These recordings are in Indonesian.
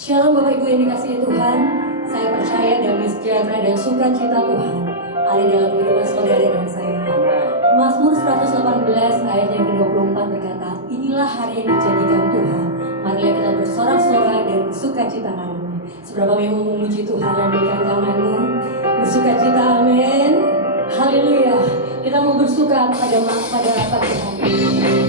Shalom Bapak Ibu yang dikasihi Tuhan. Saya percaya damai sejahtera dan sukacita Tuhan ada dalam kehidupan saudara dan saya. Mazmur 118 ayat yang ke-24 berkata, inilah hari yang dijadikan Tuhan. Marilah kita bersorak-sorai dan bersukacita harumnya. Seberapa memang memuji Tuhan, lambaikan tanganmu, bersukacita, amin. Haleluya. Kita mau bersuka pada pagi hari ini. Hari ini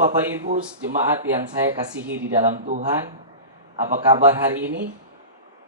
Shalom Bapak Ibu, jemaat yang saya kasihi di dalam Tuhan. Apa kabar hari ini?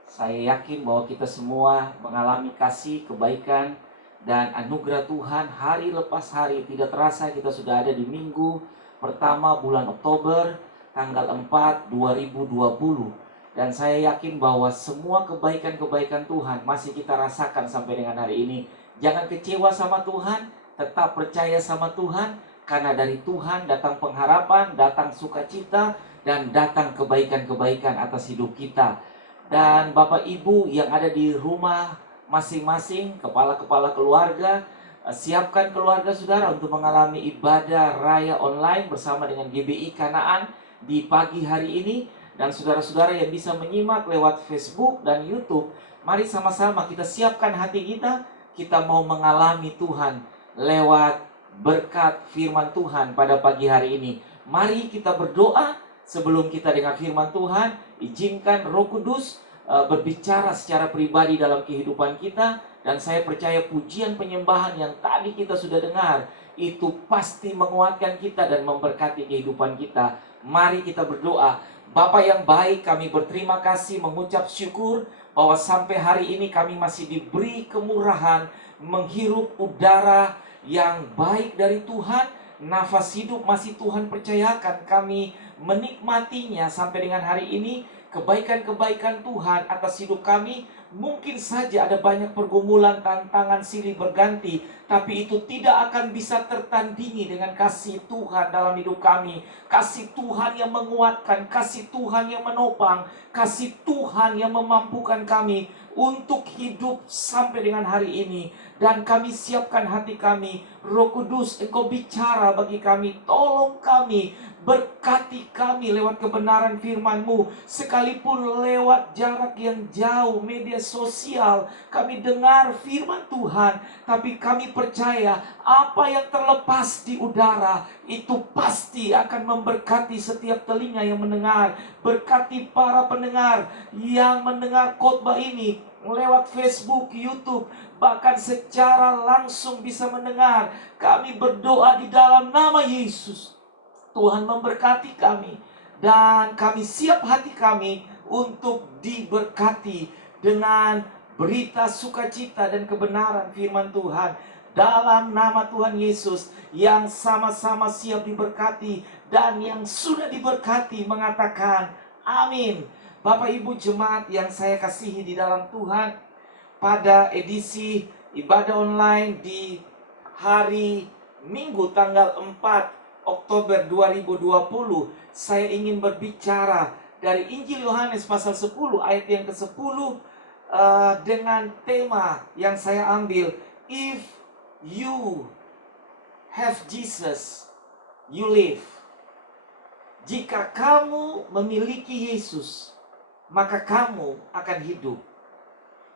Saya yakin bahwa kita semua mengalami kasih, kebaikan, dan anugerah Tuhan hari lepas hari. Tidak terasa kita sudah ada di minggu pertama bulan Oktober, tanggal 4, 2020. Dan saya yakin bahwa semua kebaikan-kebaikan Tuhan masih kita rasakan sampai dengan hari ini. Jangan kecewa sama Tuhan, tetap percaya sama Tuhan. Karena dari Tuhan datang pengharapan, datang sukacita, dan datang kebaikan-kebaikan atas hidup kita. Dan Bapak Ibu yang ada di rumah masing-masing, kepala-kepala keluarga, siapkan keluarga saudara untuk mengalami ibadah raya online bersama dengan GBI Kanaan di pagi hari ini. Dan saudara-saudara yang bisa menyimak lewat Facebook dan YouTube, mari sama-sama kita siapkan hati kita mau mengalami Tuhan lewat berkat firman Tuhan pada pagi hari ini. Mari kita berdoa sebelum kita dengar firman Tuhan. Izinkan Roh Kudus berbicara secara pribadi dalam kehidupan kita. Dan saya percaya pujian penyembahan yang tadi kita sudah dengar itu pasti menguatkan kita dan memberkati kehidupan kita. Mari kita berdoa. Bapa yang baik, kami berterima kasih, mengucap syukur bahwa sampai hari ini kami masih diberi kemurahan menghirup udara yang baik dari Tuhan. Nafas hidup masih Tuhan percayakan kami menikmatinya sampai dengan hari ini. Kebaikan-kebaikan Tuhan atas hidup kami. Mungkin saja ada banyak pergumulan, tantangan silih berganti, tapi itu tidak akan bisa tertandingi dengan kasih Tuhan dalam hidup kami. Kasih Tuhan yang menguatkan, kasih Tuhan yang menopang, kasih Tuhan yang memampukan kami untuk hidup sampai dengan hari ini. Dan kami siapkan hati kami. Roh Kudus, Engkau bicara bagi kami. Tolong kami, berkati kami lewat kebenaran firman-Mu. Sekalipun lewat jarak yang jauh, media sosial, kami dengar firman Tuhan. Tapi kami percaya apa yang terlepas di udara itu pasti akan memberkati setiap telinga yang mendengar. Berkati para pendengar yang mendengar khotbah ini lewat Facebook, YouTube, bahkan secara langsung bisa mendengar. Kami berdoa di dalam nama Yesus. Tuhan memberkati kami. Dan kami siap hati kami untuk diberkati dengan berita sukacita dan kebenaran firman Tuhan. Dalam nama Tuhan Yesus yang sama-sama siap diberkati dan yang sudah diberkati mengatakan amin. Bapak Ibu jemaat yang saya kasihi di dalam Tuhan, pada edisi ibadah online di hari Minggu tanggal 4 Oktober 2020, saya ingin berbicara dari Injil Yohanes pasal 10 ayat yang ke-10 dengan tema yang saya ambil, If you have Jesus, you live. Jika kamu memiliki Yesus, maka kamu akan hidup.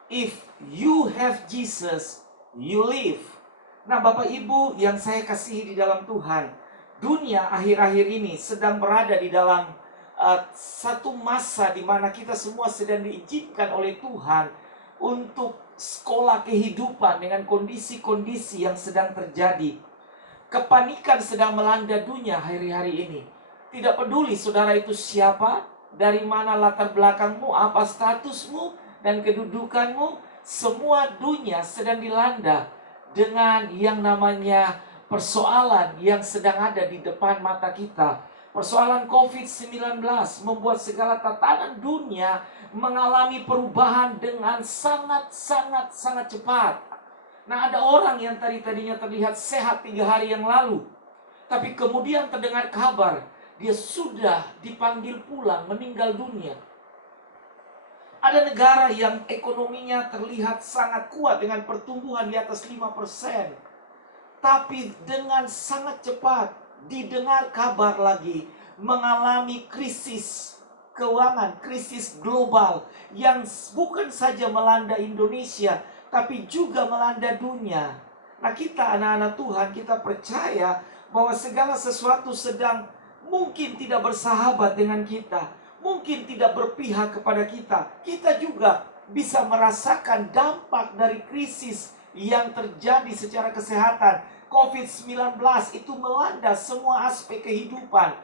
If you have Jesus, you live. Nah Bapak Ibu yang saya kasihi di dalam Tuhan, dunia akhir-akhir ini sedang berada di dalam satu masa di mana kita semua sedang diizinkan oleh Tuhan untuk sekolah kehidupan dengan kondisi-kondisi yang sedang terjadi. Kepanikan sedang melanda dunia hari-hari ini. Tidak peduli saudara itu siapa, dari mana latar belakangmu, apa statusmu dan kedudukanmu, semua dunia sedang dilanda dengan yang namanya persoalan yang sedang ada di depan mata kita. Persoalan COVID-19 membuat segala tatanan dunia mengalami perubahan dengan sangat cepat. Nah ada orang yang tadinya terlihat sehat 3 hari yang lalu, tapi kemudian terdengar kabar dia sudah dipanggil pulang, meninggal dunia. Ada negara yang ekonominya terlihat sangat kuat dengan pertumbuhan di atas 5%. Tapi dengan sangat cepat didengar kabar lagi mengalami krisis keuangan, krisis global yang bukan saja melanda Indonesia, tapi juga melanda dunia. Nah kita anak-anak Tuhan, kita percaya bahwa segala sesuatu sedang mungkin tidak bersahabat dengan kita, mungkin tidak berpihak kepada kita. Kita juga bisa merasakan dampak dari krisis yang terjadi secara kesehatan COVID-19 itu melanda semua aspek kehidupan.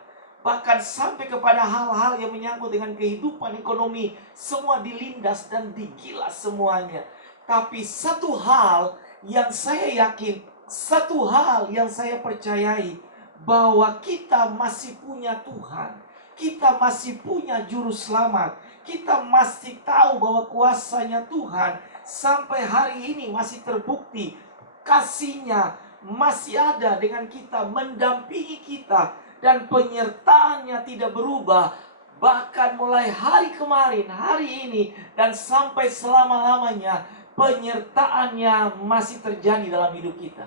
Bahkan sampai kepada hal-hal yang menyangkut dengan kehidupan ekonomi. Semua dilindas dan digilas semuanya. Tapi satu hal yang saya yakin, satu hal yang saya percayai, bahwa kita masih punya Tuhan. Kita masih punya juru selamat. Kita masih tahu bahwa kuasanya Tuhan sampai hari ini masih terbukti. Kasih-Nya masih ada dengan kita, mendampingi kita, dan penyertaannya tidak berubah. Bahkan mulai hari kemarin, hari ini, dan sampai selama-lamanya, penyertaannya masih terjadi dalam hidup kita.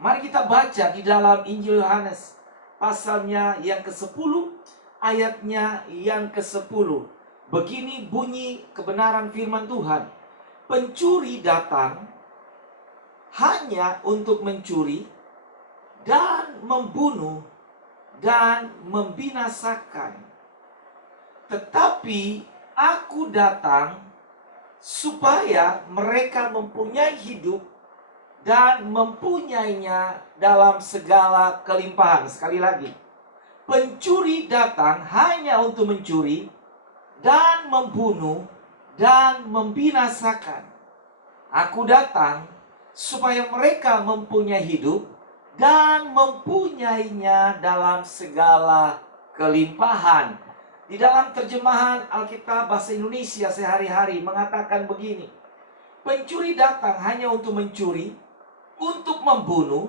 Mari kita baca di dalam Injil Yohanes, pasalnya yang ke-10, ayatnya yang ke-10. Begini bunyi kebenaran firman Tuhan. Pencuri datang hanya untuk mencuri dan membunuh dan membinasakan. Tetapi aku datang supaya mereka mempunyai hidup dan mempunyainya dalam segala kelimpahan. Sekali lagi, pencuri datang hanya untuk mencuri dan membunuh dan membinasakan. Aku datang supaya mereka mempunyai hidup dan mempunyainya dalam segala kelimpahan. Di dalam terjemahan Alkitab Bahasa Indonesia sehari-hari mengatakan begini. Pencuri datang hanya untuk mencuri, untuk membunuh,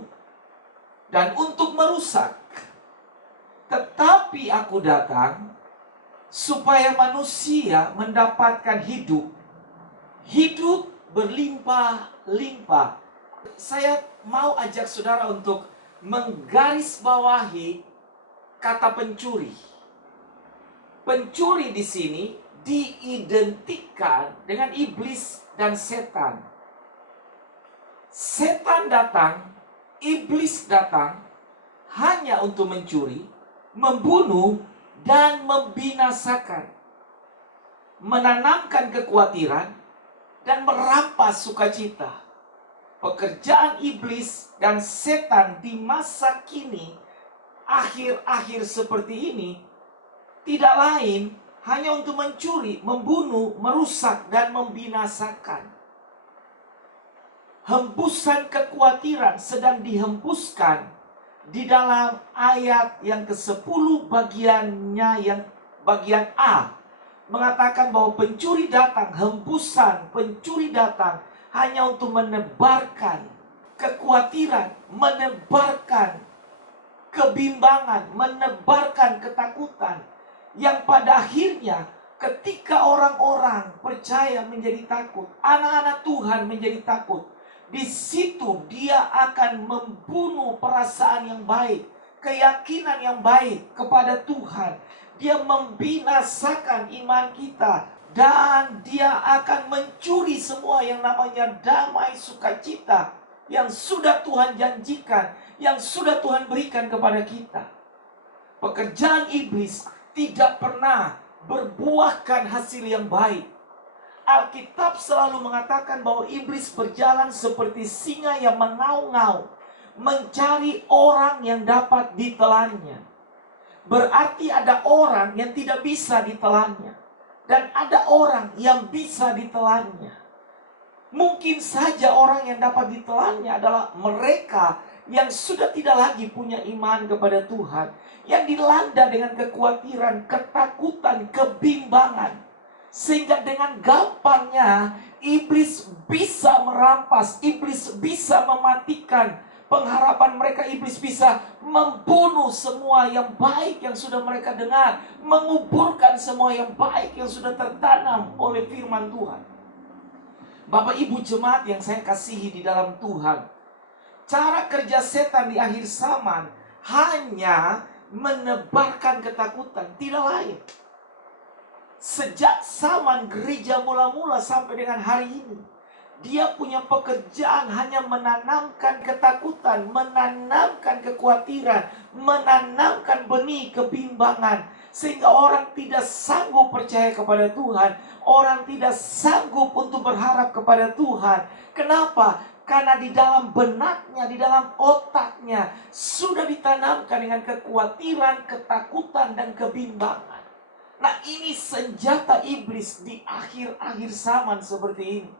dan untuk merusak. Tetapi aku datang supaya manusia mendapatkan hidup. Hidup berlimpah-limpah. Saya mau ajak saudara untuk menggarisbawahi kata pencuri. Pencuri di sini diidentikan dengan iblis dan setan. Setan datang, iblis datang hanya untuk mencuri, membunuh, dan membinasakan. Menanamkan kekhawatiran dan merampas sukacita. Pekerjaan iblis dan setan di masa kini, akhir-akhir seperti ini, tidak lain hanya untuk mencuri, membunuh, merusak, dan membinasakan. Hembusan kekhawatiran sedang dihembuskan di dalam ayat yang ke-10 bagiannya yang bagian A. Mengatakan bahwa pencuri datang, hembusan pencuri datang hanya untuk menebarkan kekhawatiran, menebarkan kebimbangan, menebarkan ketakutan. Yang pada akhirnya ketika orang-orang percaya menjadi takut, anak-anak Tuhan menjadi takut, di situ dia akan membunuh perasaan yang baik, keyakinan yang baik kepada Tuhan. Dia membinasakan iman kita. Dan dia akan mencuri semua yang namanya damai sukacita yang sudah Tuhan janjikan, yang sudah Tuhan berikan kepada kita. Pekerjaan iblis tidak pernah berbuahkan hasil yang baik. Alkitab selalu mengatakan bahwa iblis berjalan seperti singa yang mengaum-ngaum, mencari orang yang dapat ditelannya. Berarti ada orang yang tidak bisa ditelannya. Dan ada orang yang bisa ditelannya. Mungkin saja orang yang dapat ditelannya adalah mereka yang sudah tidak lagi punya iman kepada Tuhan. Yang dilanda dengan kekhawatiran, ketakutan, kebimbangan. Sehingga dengan gampangnya iblis bisa merampas, iblis bisa mematikan pengharapan mereka. Iblis bisa membunuh semua yang baik yang sudah mereka dengar, menguburkan semua yang baik yang sudah tertanam oleh firman Tuhan. Bapak Ibu jemaat yang saya kasihi di dalam Tuhan, cara kerja setan di akhir zaman hanya menebarkan ketakutan, tidak lain. Sejak zaman gereja mula-mula sampai dengan hari ini, dia punya pekerjaan hanya menanamkan ketakutan, menanamkan kekhawatiran, menanamkan benih kebimbangan. Sehingga orang tidak sanggup percaya kepada Tuhan. Orang tidak sanggup untuk berharap kepada Tuhan. Kenapa? Karena di dalam benaknya, di dalam otaknya sudah ditanamkan dengan kekhawatiran, ketakutan, dan kebimbangan. Nah, ini senjata iblis di akhir-akhir zaman seperti ini.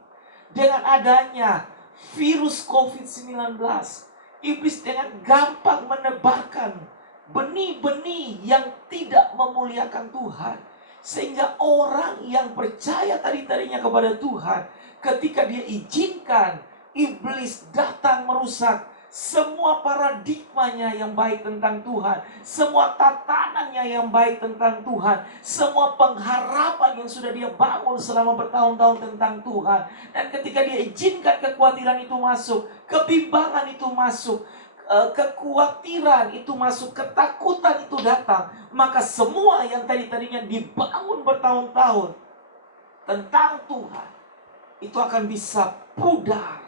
Dengan adanya virus COVID-19, iblis dengan gampang menebarkan benih-benih yang tidak memuliakan Tuhan. Sehingga orang yang percaya tadinya kepada Tuhan, ketika dia izinkan iblis datang merusak semua paradigmanya yang baik tentang Tuhan, semua tatanannya yang baik tentang Tuhan, semua pengharapan yang sudah dia bangun selama bertahun-tahun tentang Tuhan. Dan ketika dia izinkan kekhawatiran itu masuk, kebimbangan itu masuk, kekhawatiran itu masuk, ketakutan itu datang, maka semua yang tadinya dibangun bertahun-tahun tentang Tuhan itu akan bisa pudar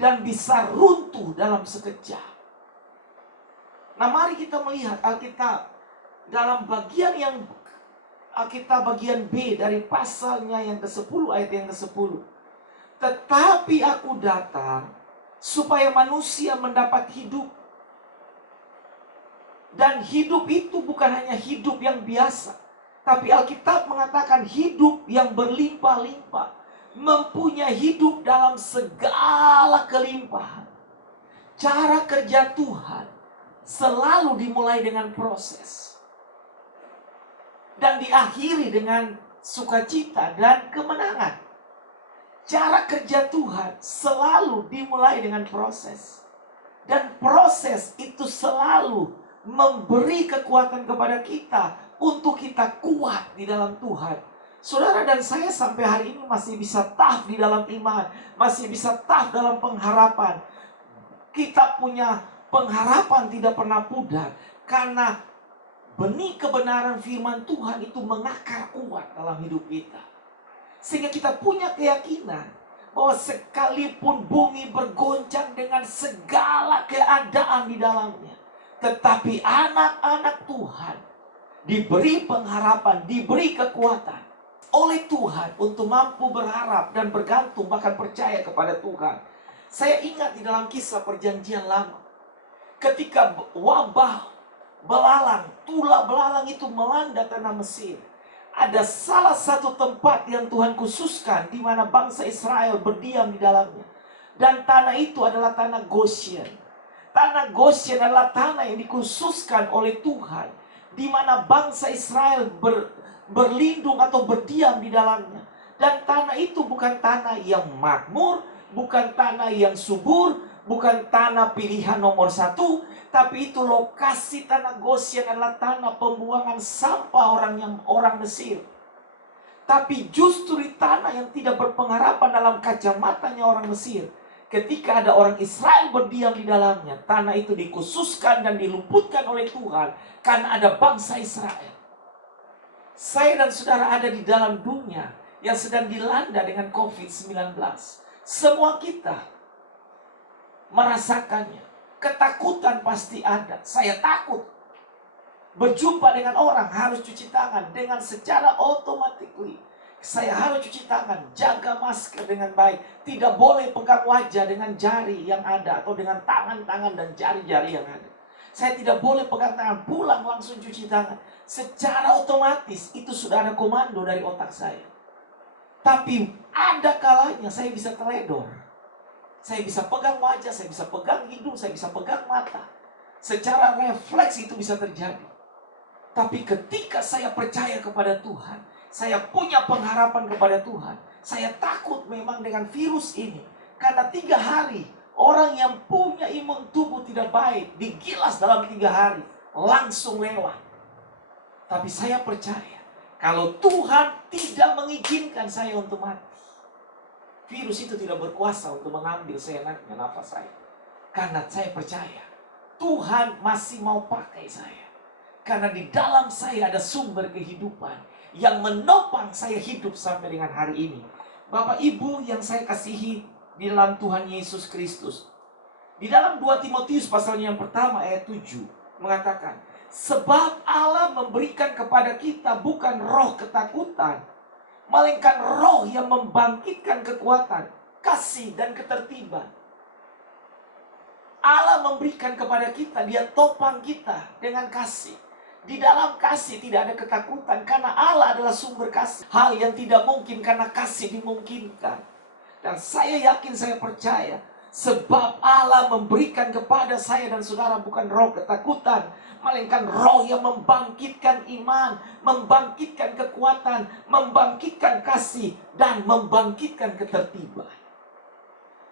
dan bisa runtuh dalam sekejap. Nah, mari kita melihat Alkitab dalam bagian yang Alkitab bagian B dari pasalnya yang ke-10 ayat yang ke-10. Tetapi aku datang supaya manusia mendapat hidup. Dan hidup itu bukan hanya hidup yang biasa, tapi Alkitab mengatakan hidup yang berlimpah-limpah, mempunyai hidup dalam segala kelimpahan. Cara kerja Tuhan selalu dimulai dengan proses dan diakhiri dengan sukacita dan kemenangan. Cara kerja Tuhan selalu dimulai dengan proses, dan proses itu selalu memberi kekuatan kepada kita untuk kita kuat di dalam Tuhan. Saudara dan saya sampai hari ini masih bisa tough di dalam iman, masih bisa tough dalam pengharapan. Kita punya pengharapan tidak pernah pudar, karena benih kebenaran firman Tuhan itu mengakar kuat dalam hidup kita. Sehingga kita punya keyakinan bahwa sekalipun bumi bergoncang dengan segala keadaan di dalamnya, tetapi anak-anak Tuhan diberi pengharapan, diberi kekuatan oleh Tuhan untuk mampu berharap dan bergantung, bahkan percaya kepada Tuhan. Saya ingat di dalam kisah perjanjian lama, ketika wabah belalang, tulah belalang itu melanda tanah Mesir, ada salah satu tempat yang Tuhan khususkan di mana bangsa Israel berdiam di dalamnya. Dan tanah itu adalah tanah Goshen. Tanah Goshen adalah tanah yang dikhususkan oleh Tuhan, di mana bangsa Israel berlindung atau berdiam di dalamnya. Dan tanah itu bukan tanah yang makmur, bukan tanah yang subur, bukan tanah pilihan nomor 1, tapi itu lokasi tanah Goshen adalah tanah pembuangan sampah orang Mesir. Tapi justru di tanah yang tidak berpengharapan dalam kacamatanya orang Mesir, ketika ada orang Israel berdiam di dalamnya, tanah itu dikhususkan dan diluputkan oleh Tuhan karena ada bangsa Israel. Saya dan saudara ada di dalam dunia yang sedang dilanda dengan COVID-19. Semua kita merasakannya. Ketakutan pasti ada. Saya takut berjumpa dengan orang, harus cuci tangan dengan secara otomatis. Saya harus cuci tangan, jaga masker dengan baik. Tidak boleh pegang wajah dengan jari yang ada, atau dengan tangan-tangan dan jari-jari yang ada. Saya tidak boleh pegang tangan, pulang langsung cuci tangan. Secara otomatis itu sudah ada komando dari otak saya. Tapi ada kalanya saya bisa teledor. Saya bisa pegang wajah, saya bisa pegang hidung, saya bisa pegang mata. Secara refleks itu bisa terjadi. Tapi ketika saya percaya kepada Tuhan, saya punya pengharapan kepada Tuhan, saya takut memang dengan virus ini. Karena 3 hari, orang yang punya imun tubuh tidak baik, digilas dalam 3 hari, langsung lewat. Tapi saya percaya, kalau Tuhan tidak mengizinkan saya untuk mati, virus itu tidak berkuasa untuk mengambil seenaknya nafas saya. Karena saya percaya, Tuhan masih mau pakai saya. Karena di dalam saya ada sumber kehidupan yang menopang saya hidup sampai dengan hari ini. Bapak Ibu yang saya kasihi di dalam Tuhan Yesus Kristus, di dalam 2 Timotius pasalnya yang pertama ayat 7 mengatakan, sebab Allah memberikan kepada kita bukan roh ketakutan, melainkan roh yang membangkitkan kekuatan, kasih dan ketertiban. Allah memberikan kepada kita, Dia topang kita dengan kasih. Di dalam kasih tidak ada ketakutan, karena Allah adalah sumber kasih. Hal yang tidak mungkin karena kasih dimungkinkan. Dan saya yakin, saya percaya, sebab Allah memberikan kepada saya dan saudara bukan roh ketakutan, melainkan roh yang membangkitkan iman, membangkitkan kekuatan, membangkitkan kasih, dan membangkitkan ketertiban.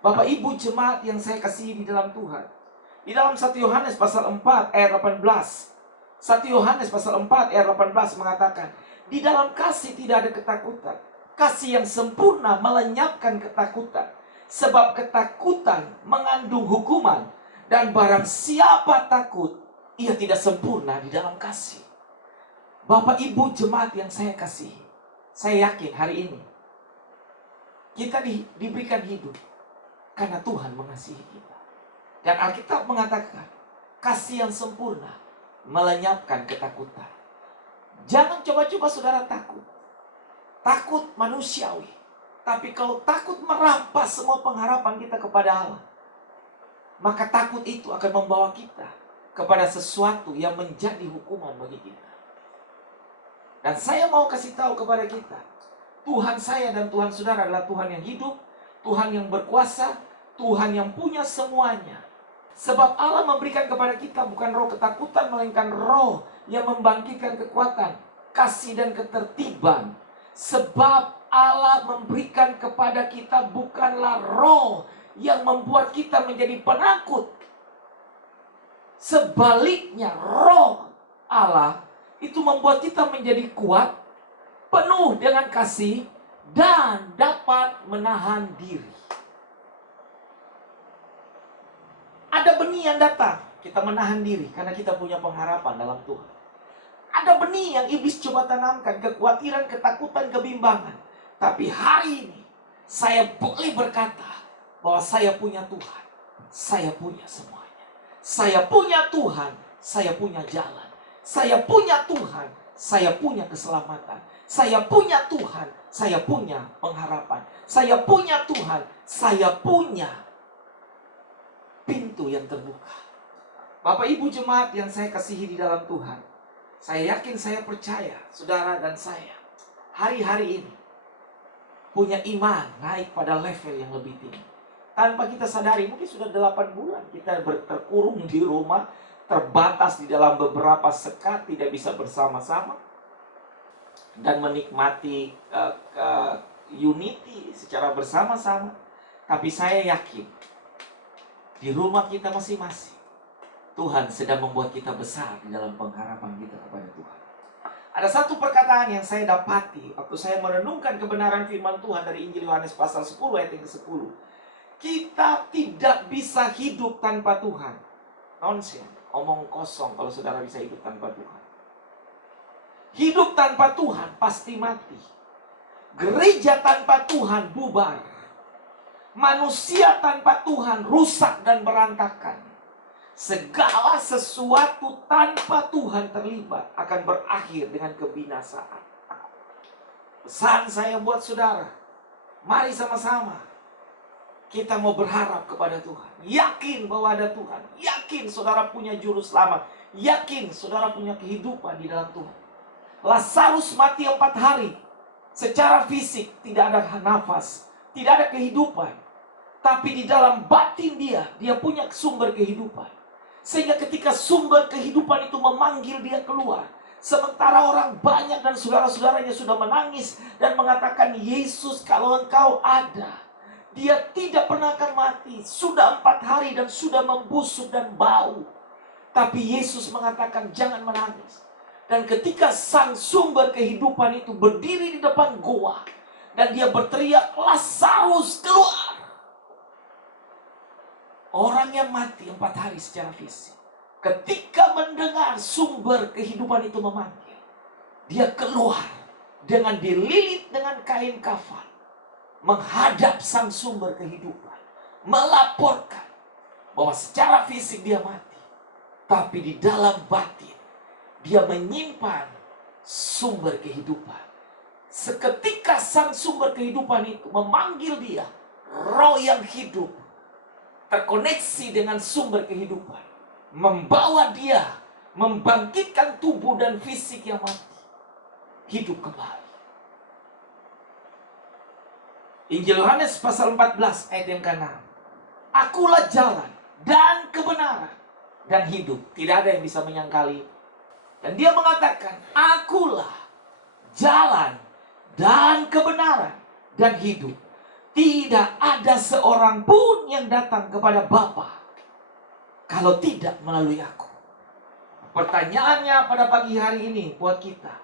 Bapak Ibu jemaat yang saya kasihi di dalam Tuhan, di dalam 1 Yohanes pasal 4 ayat 18, 1 Yohanes pasal 4 ayat 18 mengatakan, di dalam kasih tidak ada ketakutan. Kasih yang sempurna melenyapkan ketakutan, sebab ketakutan mengandung hukuman, dan barang siapa takut, ia tidak sempurna di dalam kasih. Bapak Ibu jemaat yang saya kasihi, saya yakin hari ini kita diberikan hidup karena Tuhan mengasihi kita. Dan Alkitab mengatakan, kasih yang sempurna melenyapkan ketakutan. Jangan coba-coba saudara takut. Takut manusiawi. Tapi kalau takut merampas semua pengharapan kita kepada Allah, maka takut itu akan membawa kita kepada sesuatu yang menjadi hukuman bagi kita. Dan saya mau kasih tahu kepada kita, Tuhan saya dan Tuhan saudara adalah Tuhan yang hidup, Tuhan yang berkuasa, Tuhan yang punya semuanya. Sebab Allah memberikan kepada kita bukan roh ketakutan, melainkan roh yang membangkitkan kekuatan, kasih dan ketertiban. Sebab Allah memberikan kepada kita bukanlah roh yang membuat kita menjadi penakut. Sebaliknya, roh Allah itu membuat kita menjadi kuat, penuh dengan kasih, dan dapat menahan diri. Ada benih yang datang, kita menahan diri karena kita punya pengharapan dalam Tuhan. Ada benih yang iblis coba tanamkan, kekhawatiran, ketakutan, kebimbangan. Tapi hari ini saya boleh berkata bahwa saya punya Tuhan, saya punya semuanya. Saya punya Tuhan, saya punya jalan. Saya punya Tuhan, saya punya keselamatan. Saya punya Tuhan, saya punya pengharapan. Saya punya Tuhan, saya punya pintu yang terbuka. Bapak Ibu jemaat yang saya kasihi di dalam Tuhan, saya yakin, saya percaya, saudara dan saya hari-hari ini punya iman naik pada level yang lebih tinggi. Tanpa kita sadari, mungkin sudah 8 bulan kita terkurung di rumah, terbatas di dalam beberapa sekat, tidak bisa bersama-sama dan menikmati unity secara bersama-sama. Tapi saya yakin di rumah kita masing-masing, Tuhan sedang membuat kita besar di dalam pengharapan kita kepada Tuhan. Ada satu perkataan yang saya dapati waktu saya merenungkan kebenaran firman Tuhan dari Injil Yohanes pasal 10 ayat yang ke-10. Kita tidak bisa hidup tanpa Tuhan. Nonsense, omong kosong kalau saudara bisa hidup tanpa Tuhan. Hidup tanpa Tuhan pasti mati. Gereja tanpa Tuhan bubar. Manusia tanpa Tuhan rusak dan berantakan. Segala sesuatu tanpa Tuhan terlibat akan berakhir dengan kebinasaan. Pesan saya buat saudara, mari sama-sama kita mau berharap kepada Tuhan. Yakin bahwa ada Tuhan. Yakin saudara punya juru selamat. Yakin saudara punya kehidupan di dalam Tuhan. Lazarus mati 4 hari. Secara fisik tidak ada nafas, tidak ada kehidupan. Tapi di dalam batin dia punya sumber kehidupan. Sehingga ketika sumber kehidupan itu memanggil dia keluar, sementara orang banyak dan saudara-saudaranya sudah menangis dan mengatakan, Yesus kalau engkau ada, dia tidak pernah akan mati. Sudah 4 hari dan sudah membusuk dan bau. Tapi Yesus mengatakan jangan menangis. Dan ketika sang sumber kehidupan itu berdiri di depan goa, dan dia berteriak, Lazarus keluar. Orang yang mati 4 hari secara fisik, ketika mendengar sumber kehidupan itu memanggil, dia keluar dengan dililit dengan kain kafan, menghadap sang sumber kehidupan, melaporkan bahwa secara fisik dia mati, tapi di dalam batin dia menyimpan sumber kehidupan. Seketika sang sumber kehidupan itu memanggil dia, roh yang hidup, terkoneksi dengan sumber kehidupan, membawa dia, membangkitkan tubuh dan fisik yang mati, hidup kembali. Injil Yohanes pasal 14 ayat yang ke-6. Akulah jalan dan kebenaran dan hidup. Tidak ada yang bisa menyangkali. Dan dia mengatakan, akulah jalan dan kebenaran dan hidup. Tidak ada seorang pun yang datang kepada Bapa kalau tidak melalui aku. Pertanyaannya pada pagi hari ini buat kita.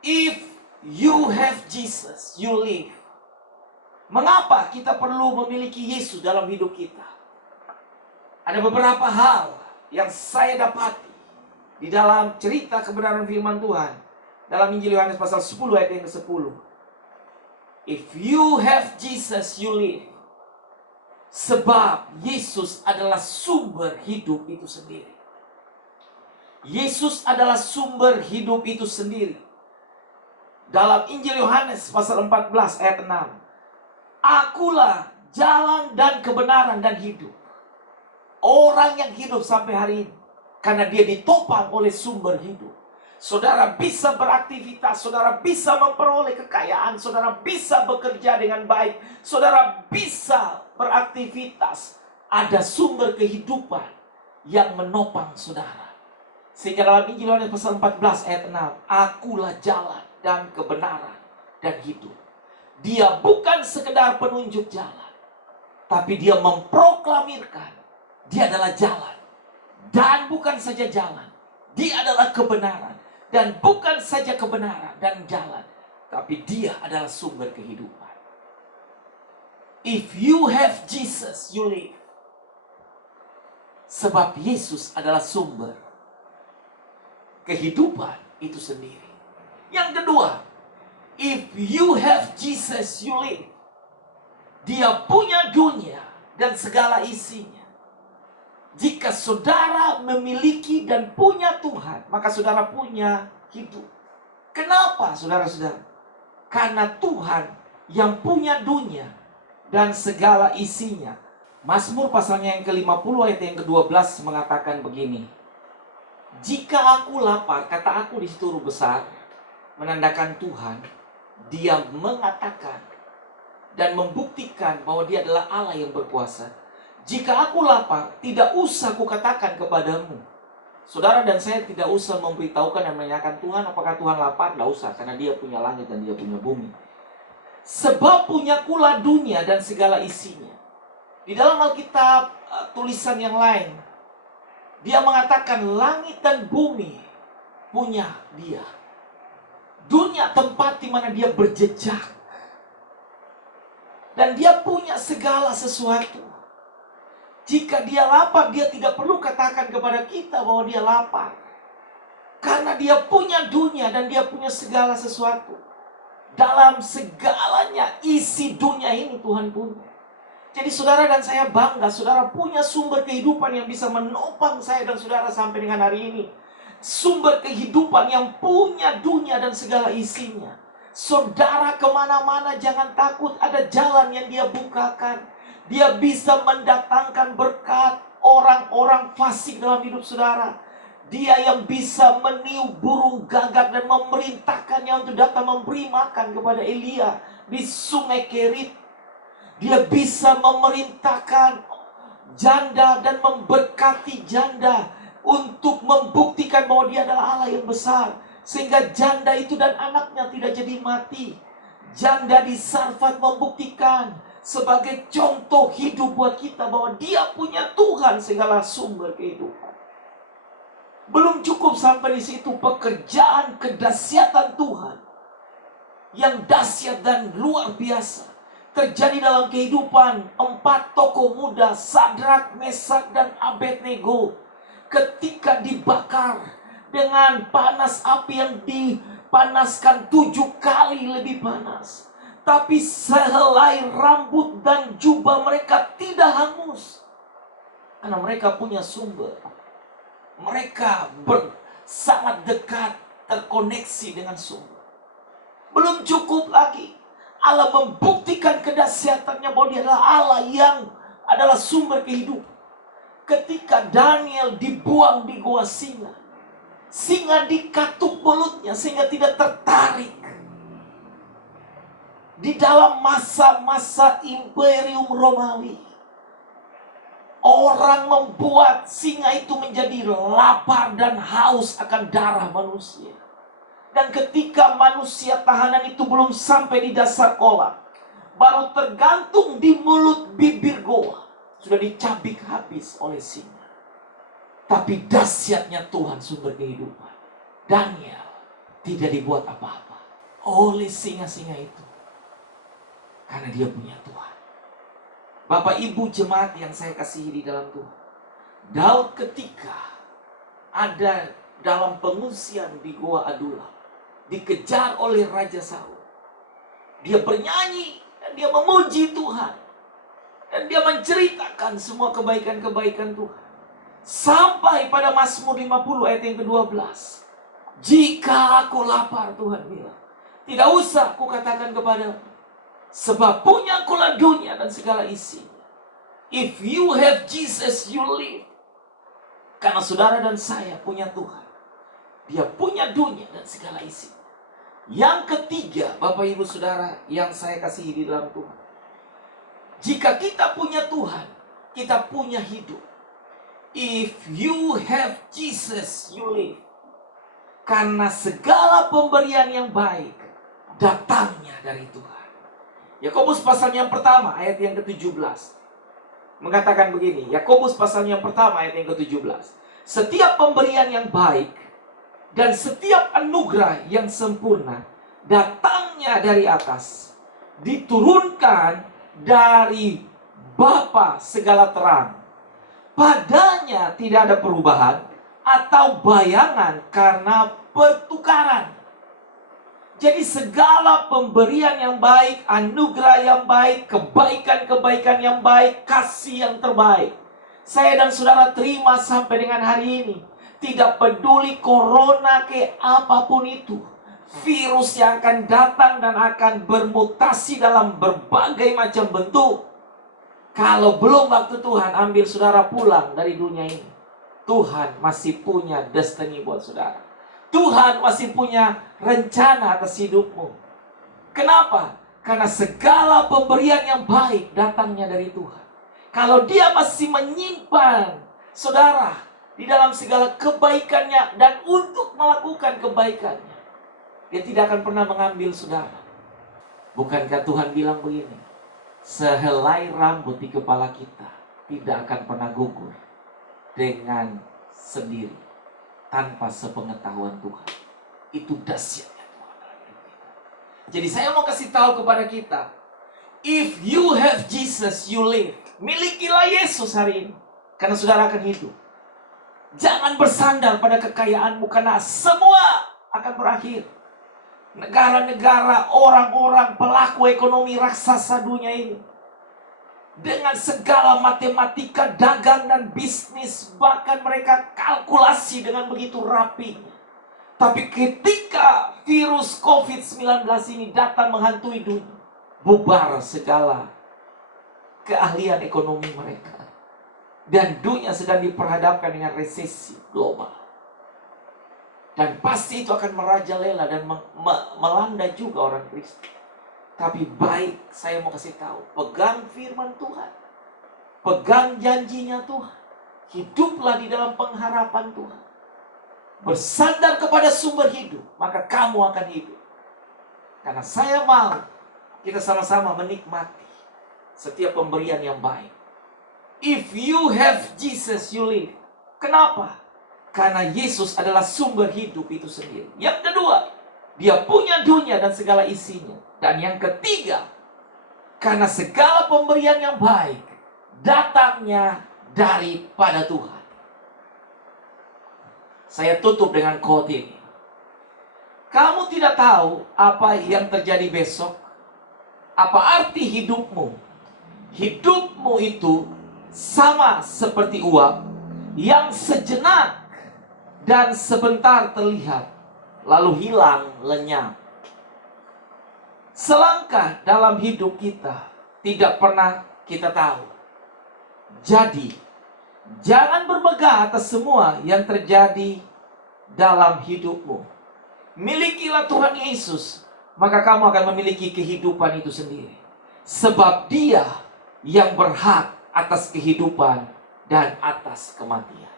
If you have Jesus, you live. Mengapa kita perlu memiliki Yesus dalam hidup kita? Ada beberapa hal yang saya dapati di dalam cerita kebenaran firman Tuhan dalam Injil Yohanes pasal 10 ayat yang ke-10. If you have Jesus, you live. Sebab Yesus adalah sumber hidup itu sendiri. Yesus adalah sumber hidup itu sendiri. Dalam Injil Yohanes pasal 14 ayat 6. Akulah jalan dan kebenaran dan hidup. Orang yang hidup sampai hari ini karena dia ditopang oleh sumber hidup. Saudara bisa beraktivitas, saudara bisa memperoleh kekayaan, saudara bisa bekerja dengan baik, saudara bisa beraktivitas. Ada sumber kehidupan yang menopang saudara. Sehingga dalam Injil Yohanes pasal 14 ayat 6, akulah jalan dan kebenaran dan hidup. Dia bukan sekedar penunjuk jalan, tapi dia memproklamirkan dia adalah jalan. Dan bukan saja jalan, dia adalah kebenaran. Dan bukan saja kebenaran dan jalan, tapi dia adalah sumber kehidupan. If you have Jesus, you live. Sebab Yesus adalah sumber kehidupan itu sendiri. Yang kedua, if you have Jesus, you live. Dia punya dunia dan segala isinya. Jika saudara memiliki dan punya Tuhan, maka saudara punya hidup. Kenapa saudara-saudara? Karena Tuhan yang punya dunia dan segala isinya. Mazmur pasalnya yang ke-50 ayat yang ke-12 mengatakan begini. Jika aku lapar, kata aku di situ huruf besar, menandakan Tuhan, dia mengatakan dan membuktikan bahwa dia adalah Allah yang berkuasa. Jika aku lapar, tidak usah kukatakan kepadamu. Saudara dan saya tidak usah memberitahukan dan menanyakan Tuhan, apakah Tuhan lapar? Tidak usah, karena dia punya langit dan dia punya bumi. Sebab punyakulah dunia dan segala isinya. Di dalam Alkitab tulisan yang lain, dia mengatakan langit dan bumi punya dia. Dunia tempat di mana dia berjejak. Dan dia punya segala sesuatu. Jika dia lapar, dia tidak perlu katakan kepada kita bahwa dia lapar. Karena dia punya dunia dan dia punya segala sesuatu. Dalam segalanya isi dunia ini Tuhan punya. Jadi saudara dan saya bangga, saudara punya sumber kehidupan yang bisa menopang saya dan saudara sampai dengan hari ini. Sumber kehidupan yang punya dunia dan segala isinya. Saudara kemana-mana jangan takut, ada jalan yang dia bukakan. Dia bisa mendatangkan berkat orang-orang fasik dalam hidup saudara. Dia yang bisa meniup burung gagak dan memerintahkannya untuk datang memberi makan kepada Elia di sungai Kerit. Dia bisa memerintahkan janda dan memberkati janda untuk membuktikan bahwa dia adalah Allah yang besar. Sehingga janda itu dan anaknya tidak jadi mati. Janda di Sarfat membuktikan sebagai contoh hidup buat kita bahwa dia punya Tuhan segala sumber kehidupan. Belum cukup sampai di situ, pekerjaan kedahsyatan Tuhan yang dahsyat dan luar biasa terjadi dalam kehidupan 4 tokoh muda, Sadrak, Mesak, dan Abednego, ketika dibakar dengan panas api yang dipanaskan 7 kali lebih panas. Tapi sehelai rambut dan jubah mereka tidak hangus. Karena mereka punya sumber. Mereka sangat dekat, terkoneksi dengan sumber. Belum cukup lagi. Allah membuktikan membuktikan kedahsyatannya bahwa dia adalah Allah yang adalah sumber kehidupan. Ketika Daniel dibuang di gua singa, singa dikatuk mulutnya sehingga tidak tertarik. Di dalam masa-masa Imperium Romawi, orang membuat singa itu menjadi lapar dan haus akan darah manusia. Dan ketika manusia tahanan itu belum sampai di dasar kolam, baru tergantung di mulut bibir goa, sudah dicabik habis oleh singa. Tapi dahsyatnya Tuhan sumber kehidupan, Daniel tidak dibuat apa-apa oleh singa-singa itu, karena dia punya Tuhan. Bapak Ibu jemaat yang saya kasihi di dalam Tuhan, Daud ketika ada dalam pengungsian di Gua Adulam, dikejar oleh Raja Saul, dia bernyanyi dan dia memuji Tuhan. Dan dia menceritakan semua kebaikan-kebaikan Tuhan. Sampai pada Mazmur 50 ayat yang ke-12. Jika aku lapar, Tuhan bilang, tidak usah aku katakan kepadamu, sebab punya akulah dunia dan segala isinya. If you have Jesus, you live. Karena saudara dan saya punya Tuhan. Dia punya dunia dan segala isinya. Yang ketiga, Bapak Ibu Saudara yang saya kasihi di dalam Tuhan, jika kita punya Tuhan, kita punya hidup. If you have Jesus, you live. Karena segala pemberian yang baik datangnya dari Tuhan. Yakobus pasal yang pertama ayat yang ke-17 mengatakan begini. Yakobus pasal yang pertama ayat yang ke-17. Setiap pemberian yang baik dan setiap anugerah yang sempurna datangnya dari atas, diturunkan dari Bapa segala terang. Padanya tidak ada perubahan atau bayangan karena pertukaran. Jadi segala pemberian yang baik, anugerah yang baik, kebaikan-kebaikan yang baik, kasih yang terbaik, saya dan saudara terima sampai dengan hari ini. Tidak peduli corona ke apapun itu, virus yang akan datang dan akan bermutasi dalam berbagai macam bentuk. Kalau belum waktu Tuhan ambil saudara pulang dari dunia ini, Tuhan masih punya destiny buat saudara. Tuhan masih punya rencana atas hidupmu. Kenapa? Karena segala pemberian yang baik datangnya dari Tuhan. Kalau dia masih menyimpan saudara di dalam segala kebaikannya dan untuk melakukan kebaikannya, dia tidak akan pernah mengambil saudara. Bukankah Tuhan bilang begini? Sehelai rambut di kepala kita tidak akan pernah gugur dengan sendiri tanpa sepengetahuan Tuhan. Itu dahsyatnya Tuhan dalam hidup kita. Jadi saya mau kasih tahu kepada kita, if you have Jesus, you live. Milikilah Yesus hari ini, karena saudara akan hidup. Jangan bersandar pada kekayaanmu, karena semua akan berakhir. Negara-negara, orang-orang, pelaku ekonomi raksasa dunia ini, dengan segala matematika dagang dan bisnis, bahkan mereka kalkulasi dengan begitu rapi. Tapi ketika virus COVID-19 ini datang menghantui dunia, bubar segala keahlian ekonomi mereka. Dan dunia sedang diperhadapkan dengan resesi global. Dan pasti itu akan merajalela dan melanda juga orang Kristen. Tapi baik, saya mau kasih tahu, pegang firman Tuhan, pegang janjinya Tuhan, hiduplah di dalam pengharapan Tuhan, bersandar kepada sumber hidup, maka kamu akan hidup. Karena saya mau kita sama-sama menikmati setiap pemberian yang baik. If you have Jesus, you live. Kenapa? Karena Yesus adalah sumber hidup itu sendiri. Yang kedua, dia punya dunia dan segala isinya. Dan yang ketiga, karena segala pemberian yang baik datangnya daripada Tuhan. Saya tutup dengan quote ini. Kamu tidak tahu apa yang terjadi besok. Apa arti hidupmu? Hidupmu itu sama seperti uap yang sejenak dan sebentar terlihat, lalu hilang lenyap. Selangkah dalam hidup kita tidak pernah kita tahu. Jadi, jangan bermegah atas semua yang terjadi dalam hidupmu. Milikilah Tuhan Yesus, maka kamu akan memiliki kehidupan itu sendiri. Sebab Dia yang berhak atas kehidupan dan atas kematian.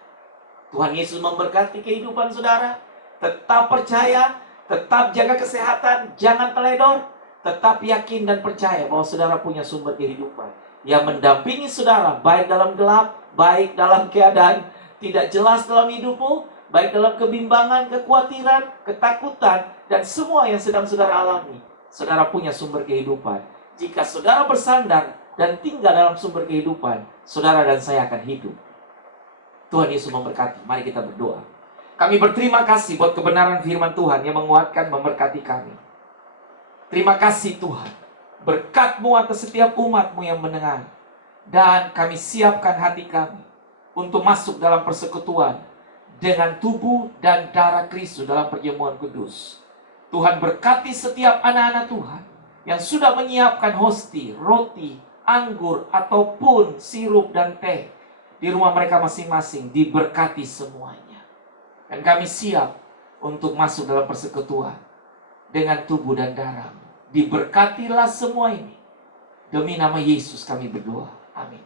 Tuhan Yesus memberkati kehidupan saudara. Tetap percaya, tetap jaga kesehatan, jangan teledor. Tetap yakin dan percaya bahwa saudara punya sumber kehidupan yang mendampingi saudara, baik dalam gelap, baik dalam keadaan tidak jelas dalam hidupmu, baik dalam kebimbangan, kekhawatiran, ketakutan, dan semua yang sedang saudara alami. Saudara punya sumber kehidupan. Jika saudara bersandar dan tinggal dalam sumber kehidupan, saudara dan saya akan hidup. Tuhan Yesus memberkati. Mari kita berdoa. Kami berterima kasih buat kebenaran firman Tuhan yang menguatkan, memberkati kami. Terima kasih Tuhan. Berkat-Mu atas setiap umat-Mu yang mendengar. Dan kami siapkan hati kami untuk masuk dalam persekutuan dengan tubuh dan darah Kristus dalam perjamuan kudus. Tuhan berkati setiap anak-anak Tuhan yang sudah menyiapkan hosti, roti, anggur, ataupun sirup dan teh di rumah mereka masing-masing. Diberkati semuanya. Dan kami siap untuk masuk dalam persekutuan dengan tubuh dan darah. Diberkatilah semua ini. Demi nama Yesus kami berdoa. Amin.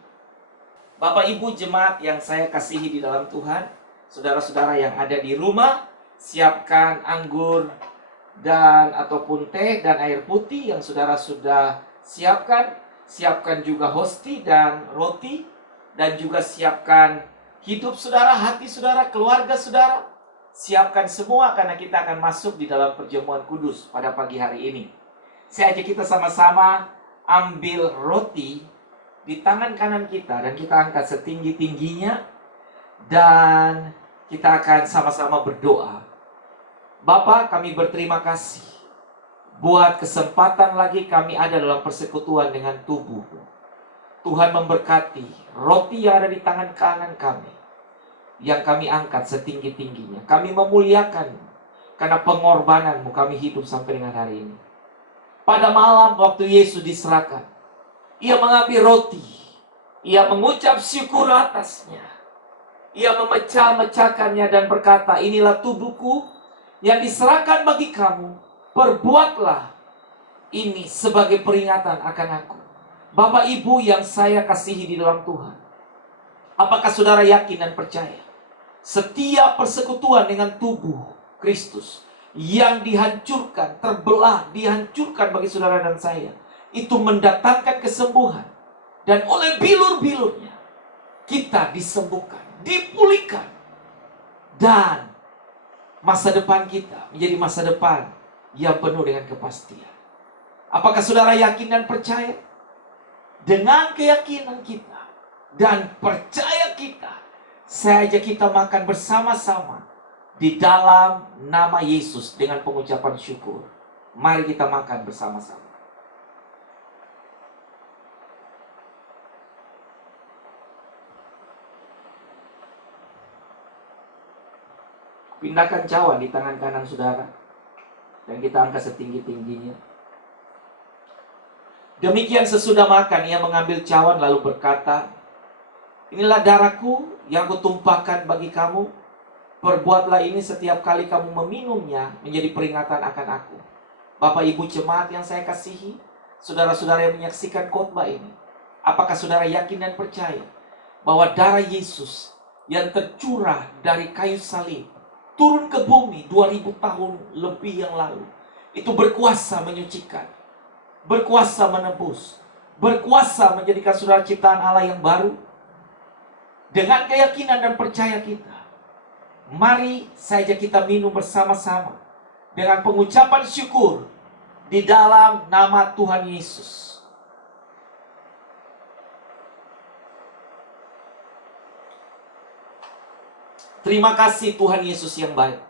Bapak Ibu jemaat yang saya kasihi di dalam Tuhan, saudara-saudara yang ada di rumah, siapkan anggur dan ataupun teh dan air putih yang saudara sudah siapkan. Siapkan juga hosti dan roti. Dan juga siapkan hidup saudara, hati saudara, keluarga saudara. Siapkan semua karena kita akan masuk di dalam perjamuan kudus pada pagi hari ini. Saya ajak kita sama-sama ambil roti di tangan kanan kita dan kita angkat setinggi-tingginya dan kita akan sama-sama berdoa. Bapa, kami berterima kasih buat kesempatan lagi kami ada dalam persekutuan dengan tubuh. Tuhan memberkati roti yang ada di tangan kanan kami yang kami angkat setinggi-tingginya. Kami memuliakan karena pengorbanan-Mu kami hidup sampai dengan hari ini. Pada malam waktu Yesus diserahkan, Ia mengambil roti, Ia mengucap syukur atasnya, Ia memecah-mecahkannya dan berkata, inilah tubuhku yang diserahkan bagi kamu, perbuatlah ini sebagai peringatan akan aku. Bapak Ibu yang saya kasihi di dalam Tuhan, apakah saudara yakin dan percaya? Setiap persekutuan dengan tubuh Kristus yang dihancurkan, terbelah, dihancurkan bagi saudara dan saya, itu mendatangkan kesembuhan. Dan oleh bilur-bilurnya, kita disembuhkan, dipulihkan. Dan masa depan kita menjadi masa depan yang penuh dengan kepastian. Apakah saudara yakin dan percaya? Dengan keyakinan kita dan percaya kita, saya ajak kita makan bersama-sama di dalam nama Yesus dengan pengucapan syukur. Mari kita makan bersama-sama. Pindahkan cawan di tangan kanan saudara dan kita angkat setinggi-tingginya. Demikian sesudah makan, Ia mengambil cawan lalu berkata, inilah darahku yang kutumpahkan bagi kamu. Perbuatlah ini setiap kali kamu meminumnya menjadi peringatan akan aku. Bapak Ibu jemaat yang saya kasihi, saudara-saudara yang menyaksikan khotbah ini, apakah saudara yakin dan percaya bahwa darah Yesus yang tercurah dari kayu salib turun ke bumi 2000 tahun lebih yang lalu, itu berkuasa menyucikan, berkuasa menebus, berkuasa menjadikan saudara ciptaan Allah yang baru? Dengan keyakinan dan percaya kita, mari saja kita minum bersama-sama dengan pengucapan syukur di dalam nama Tuhan Yesus. Terima kasih Tuhan Yesus yang baik.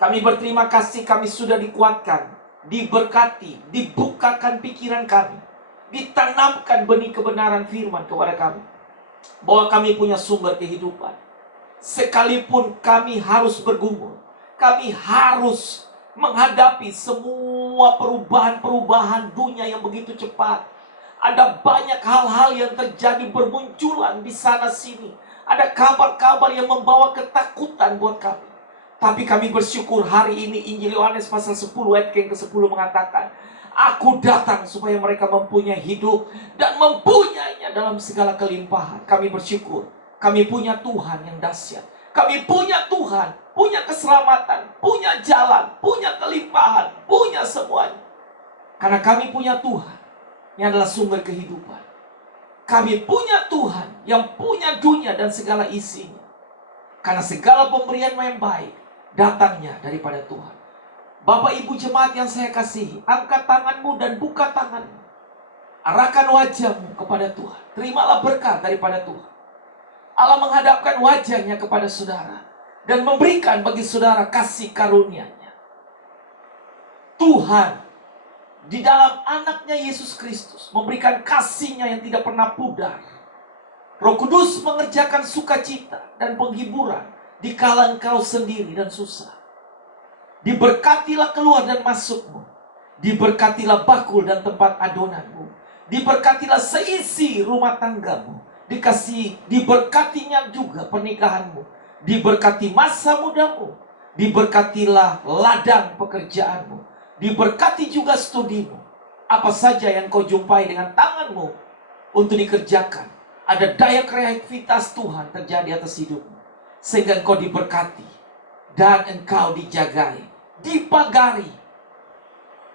Kami berterima kasih kami sudah dikuatkan, diberkati, dibukakan pikiran kami, ditanamkan benih kebenaran firman kepada kami, bahwa kami punya sumber kehidupan. Sekalipun kami harus bergumul, kami harus menghadapi semua semua perubahan-perubahan dunia yang begitu cepat. Ada banyak hal-hal yang terjadi bermunculan di sana sini. Ada kabar-kabar yang membawa ketakutan buat kami. Tapi kami bersyukur hari ini Injil Yohanes pasal 10 ayat yang ke-10 mengatakan, Aku datang supaya mereka mempunyai hidup dan mempunyainya dalam segala kelimpahan. Kami bersyukur. Kami punya Tuhan yang dahsyat. Kami punya Tuhan, punya keselamatan, punya jalan, punya kelimpahan, punya semuanya. Karena kami punya Tuhan. Ini adalah sumber kehidupan. Kami punya Tuhan yang punya dunia dan segala isinya. Karena segala pemberian yang baik datangnya daripada Tuhan. Bapak Ibu jemaat yang saya kasihi, angkat tanganmu dan buka tanganmu. Arahkan wajahmu kepada Tuhan. Terimalah berkat daripada Tuhan. Allah menghadapkan wajahnya kepada saudara dan memberikan bagi saudara kasih karunia-Nya. Tuhan di dalam anaknya Yesus Kristus memberikan kasih-Nya yang tidak pernah pudar. Roh Kudus mengerjakan sukacita dan penghiburan di kala engkau sendiri dan susah. Diberkatilah keluar dan masukmu. Diberkatilah bakul dan tempat adonanmu. Diberkatilah seisi rumah tanggamu. Diberkatinya juga pernikahanmu. Diberkati masa mudamu. Diberkatilah ladang pekerjaanmu. Diberkati juga studimu. Apa saja yang kau jumpai dengan tanganmu untuk dikerjakan, ada daya kreativitas Tuhan terjadi atas hidupmu. Sehingga engkau diberkati dan engkau dijagai, dipagari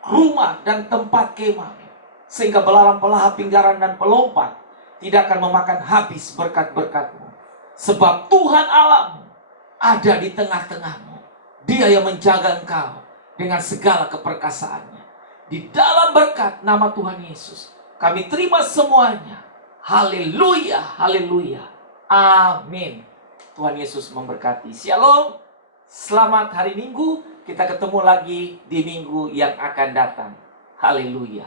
rumah dan tempat kemah, sehingga belalang, pelahap, pinggaran dan pelompat tidak akan memakan habis berkat-berkatmu. Sebab Tuhan Allahmu ada di tengah-tengahmu. Dia yang menjaga engkau dengan segala keperkasaannya. Di dalam berkat nama Tuhan Yesus, kami terima semuanya. Haleluya, haleluya. Amin. Tuhan Yesus memberkati. Shalom. Selamat hari Minggu. Kita ketemu lagi di minggu yang akan datang. Haleluya.